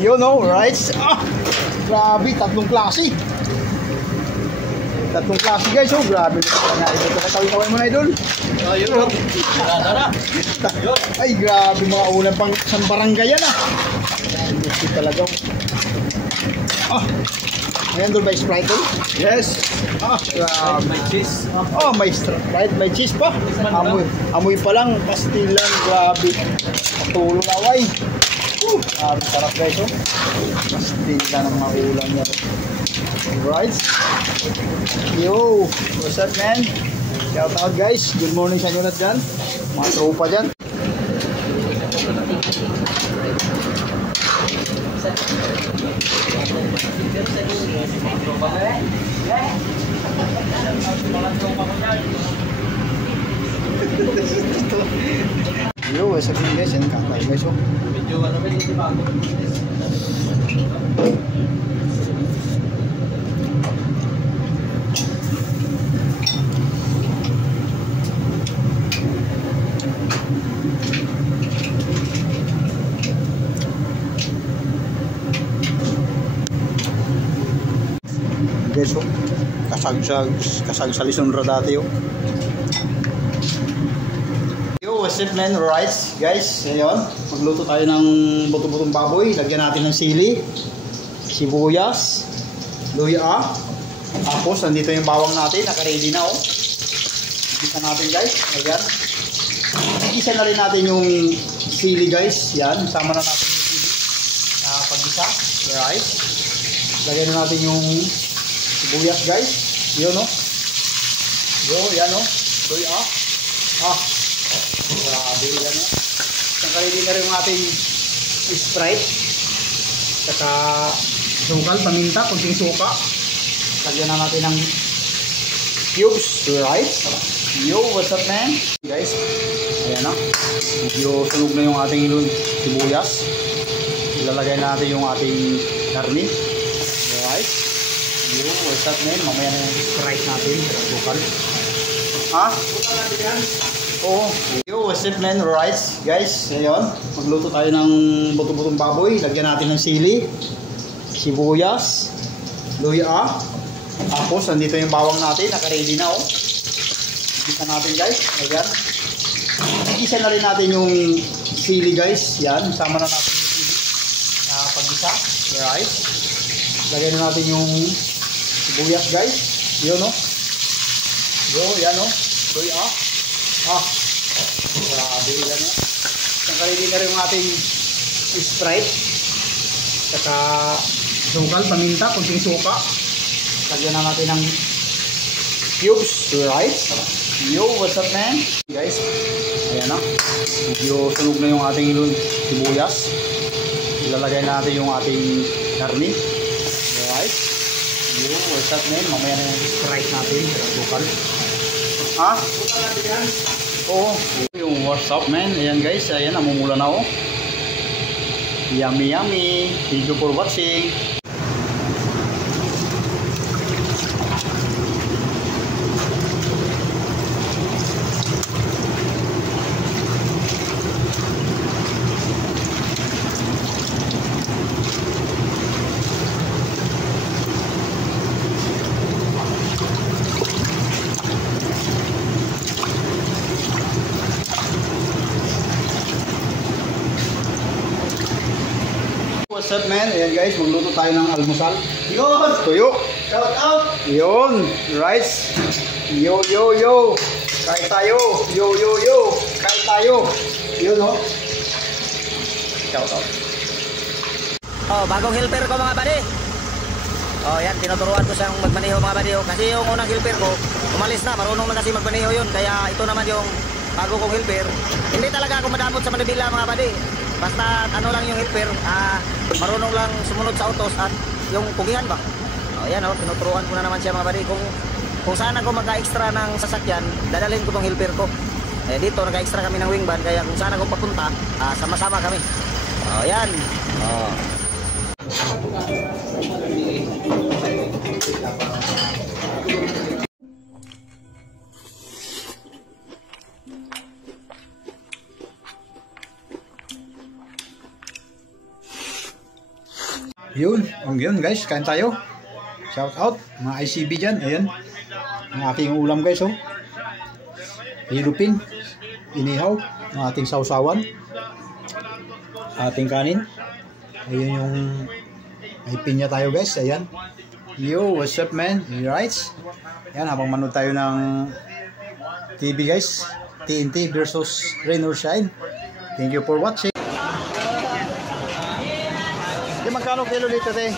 You know, rice. Grabe, tatlong klase. Tatlong klase guys, grabe. Kawin-kawin mo na idol. Ayun. Ay, grabe mga ulam pang isang barangay yan Gusto talaga. Ayan doon ba Sprite doon? Yes. Grabe. May cheese. May Sprite, may cheese pa. Amoy pa lang, pastilan, grabe. Patulo na away. Grabe, sarap guys Pastilan ng mga ulam niya. Right. Yo, what's up man? Shout out guys. Good morning sa inyo lahat dyan. Mga tropa dyan. Yo, what's up guys? Yan kakay guys Medyo ano ba yung bago? Guys, kasag sa Lison dati Yo, what's up man, rice guys. Ngayon, magluto tayo ng buto-butong baboy. Lagyan natin ng sili, sibuyas, luya. Tapos, nandito yung bawang natin, naka-ready na Igisa natin guys, ayan. Igisa na rin natin yung sili guys, yan. Sama na natin yung sili na pag-isa, rice. Lagyan na natin yung sibuyas guys. Yun Yo, yan luya. Grabe yan Naka-ready na rin yung ating Sprite. Saka sukal, paminta, kunting suka. Lagyan na natin ng cubes, right? Yo, what's up man? Guys, ayan medyo sunog na yung ating sibuyas. Ilalagay natin yung ating karni. Right? Yo, what's up man? Mamaya na yung Sprite natin. Sukal. Sukal natin yan? Yo, what's up man, rice guys. Ngayon, magluto tayo ng buto-butong baboy. Lagyan natin ng sili, sibuyas, luya. Tapos, nandito yung bawang natin, naka-ready na Igisa natin guys, ayan. Igisa na rin natin yung sili guys, yan. Sama na natin yung sili na pag-isa, right. Lagyan na natin yung sibuyas guys. Yun Yo, yan luya. Grabe yan Naka-ready na rin yung ating Sprite. Saka sukal, paminta, kunting suka. Lagyan na natin ng cubes, right? Yo, what's up man? Guys, ayan medyo sunog na yung ating sibuyas. Ilalagay natin yung ating karni. Right? Yo, what's up man? Mamaya na yung Sprite natin. Sukal. Sukal natin yan? Yung what's up man, ayan guys, ayan namumula na Yummy yummy. Thank you for watching. What's up man? Ayan guys, magluto tayo ng almusal. Yun! Tuyo! Shout out! Yun! Rice! Yo! Kain tayo! Yo! Kain tayo! Yun Shout out! Bagong helper ko mga buddy. Yan, tinuturuan ko siyang magmaneho mga buddy. Kasi yung unang helper ko, umalis na, marunong na kasi magmaneho yun. Kaya ito naman yung bago kong helper. Hindi talaga ako madamot sa Manila mga buddy. Basta ano lang yung helper, marunong lang sumunod sa autos at yung pugihan ba. Yan tinuturuan ko na naman siya mga buddy. Kung saan ako magka-extra ng sasakyan, dadalhin ko tong helper ko. Dito naka-extra kami ng wing van, kaya kung saan ako papunta, sama-sama kami. Yan. Yun guys, kain tayo. Shout out mga ICB dyan. Ayan, ang aking ulam guys, oh. Hilupin, inihaw, ang ating sausawan, ating kanin. Ayun yung may pinya tayo guys. Ayan. Yo, what's up man? Alright. Ayan, habang manood tayo ng TV guys, TNT versus Rain or Shine. Thank you for watching. Magkano kilo dito, te?